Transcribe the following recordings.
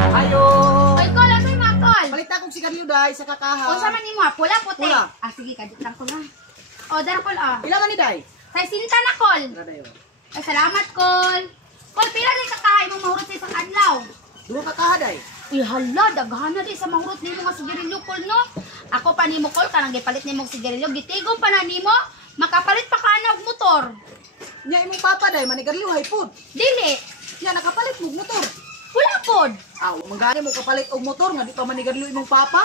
Ayo. Ay, call, ano yung mga call? Balita kong sigarilyo day sa kakaha. Kung saan man mo, pula, puti. Pula. Sige, kadit lang ko na. O, dara call, Pila man ni day? Say, sinta na call. Ay, salamat, call. Call, pila rin kakahay mong mahurot sa isang adlaw. Dua kakaha day. Hala, daghan na di sa mahurot nimo nga sigarilyo, call, no? Ako pa nimo, call, kanang gipalit nimo sigarilyo. Gitigom pa na nimo, makapalit pa ka na og motor. Nya imong papa day manigarilyo hay pud. Dili. Nya nakapalit mo motor. Wala, pod. Aw, mangani mo kapalit og motor nga di pa manigarilyo imong papa.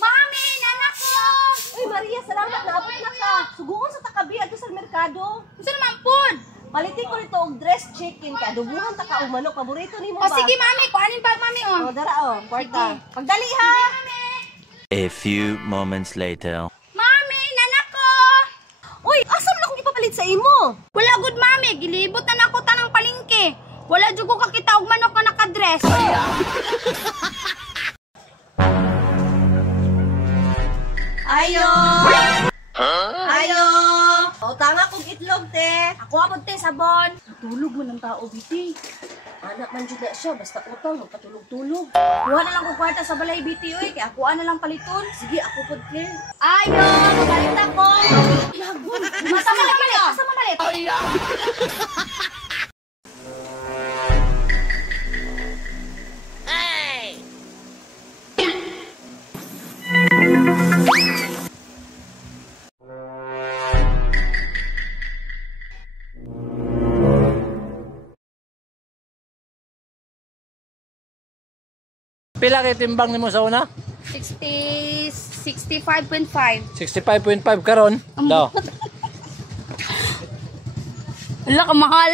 Mami, nanak ko! Uy, Maria, salamat na abot na ka. Sugungon sa takabi ato sa merkado. Gusto naman, pod. Palitin ko nito og dressed chicken kay adubuhan ta ka og manok. Paborito nimo O, ba? sige, mami, kuhanin pa, mami, o. Oh, dara oh, kwarta. Pagdali ha. A few moments later. Mami, nanak ko! Uy, asa man akong ipapalit sa imo? Wala, good, mami. Gilibot na nako tanang palingke. Wala dyan ko kakita og manok na nakadress. Ayo. Ayo. O tanga kog itlog te. Ako abot te, sabon. Tulog man ang tao biti. Anak man jud na siya basta utang magpatulog-tulog. Kuha na lang ko kwarta sa balay biti oy kay ako na lang paliton. Sige ako pud ke. Ayo, magalit ako. Lagon. Masa malit? Asa malit? Pila kay timbang nimo sa una? 65.5. 65.5 karon. Daw. Wala ka mahal.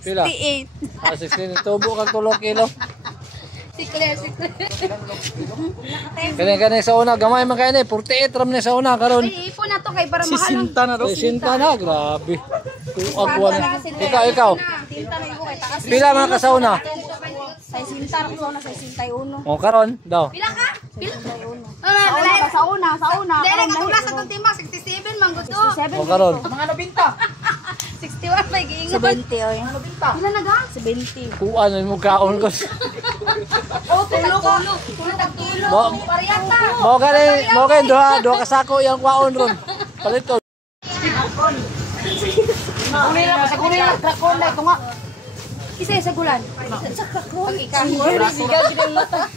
Pila? 68. 16 tubo kag 3 kilo. Sikle. Kani sa una gamay man kay ni 48 ram ni sa una karon. Ay, ipon na to kay para mahal. Sisinta na daw. Sinta na grabe. Tuagwan. Ikaw. Tinta na imo kay taas. Pila man ka sa una? Sa sinta ra ko na sa 61. O karon daw. Pila ka? Pila? Sa una. Dere ka tula sa tong timang 67 man gusto. O karon. Mga nabinta. 61 may giingon. 70 oy. Pila na ga? 70. Kuan mo kaon ko. Oh, tulo ko. Tulo tagtulo. Pariata. Mo gani duha ka sako yang kwaon ron. Palit ko. Krakon day tunga. Isa sa gulan. Pag ikahi. Siga gid ang mata.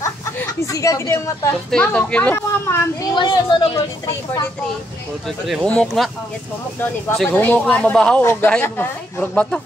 Siga gid ang mata. 48 kilo. Para mga ma'am, diwas No, 43. 43 humok na. Yes, momok daw ni. Sig humok na mabahaw o gahi murag bato.